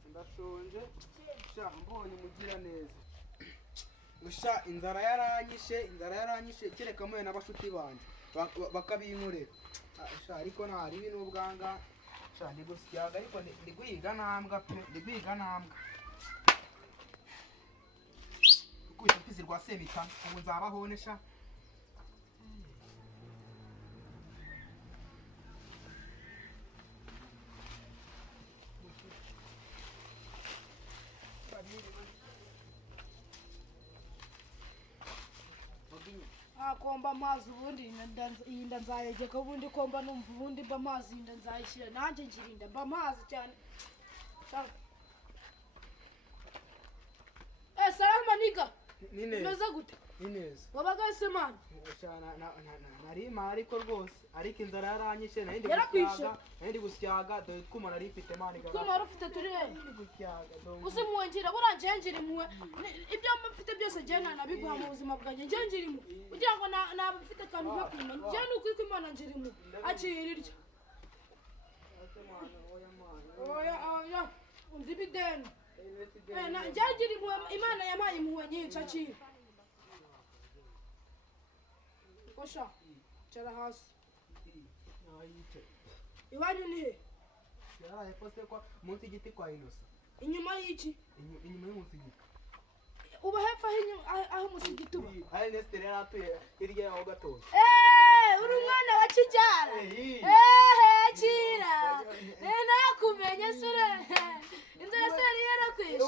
rwose ndashonje sha mbonye mugira neza usha inzara yaranyishe kereka mwe n'abashuti banje bakabinkorera sha ariko ntari ibintu ubwanga sha ndigusyaga ariko ndigwiga ntambwa pe ndigwiga ntambwa ukubita mfizi rwa semitana ubu nzabahone sha akomba amazi ubundi inda nzayegeka ubundi komba numva ubundi mba amazi inda nzayishyira nanjye ngirinda mba amazi cyane salama niga umeze gute ineza wabaga ese mani nari ariko rwose ariko inzara yaranyishe nari ndi gusyaga dore twuma nari mfite mani twuma wari ufite turi he gusyaga uzi muwengira burangiye ngira impuhwe ibyo mfite byose njye nabiguha mu buzima bwanjye njye ngira impuhwe kugira ngo naba mfite akantu nko kwimenya njye ni ukuri ko imana ngira impuhwe acira iryo oya undi bideni njye ngira impuhwe imana yampaye impuhwe nyinshi acira osha cara hasi iwanyu ni he yaraye poste kwa munsi y'igiti kwa Inosa inyuma y'iki inyuma y'umunsi y'igiti uba hepfo aho umusigiti uba ari Nestor yaratuye irya yaho gatoya uri umwana wa kijyara akira nakumenye sure inzara se yari yarakwishe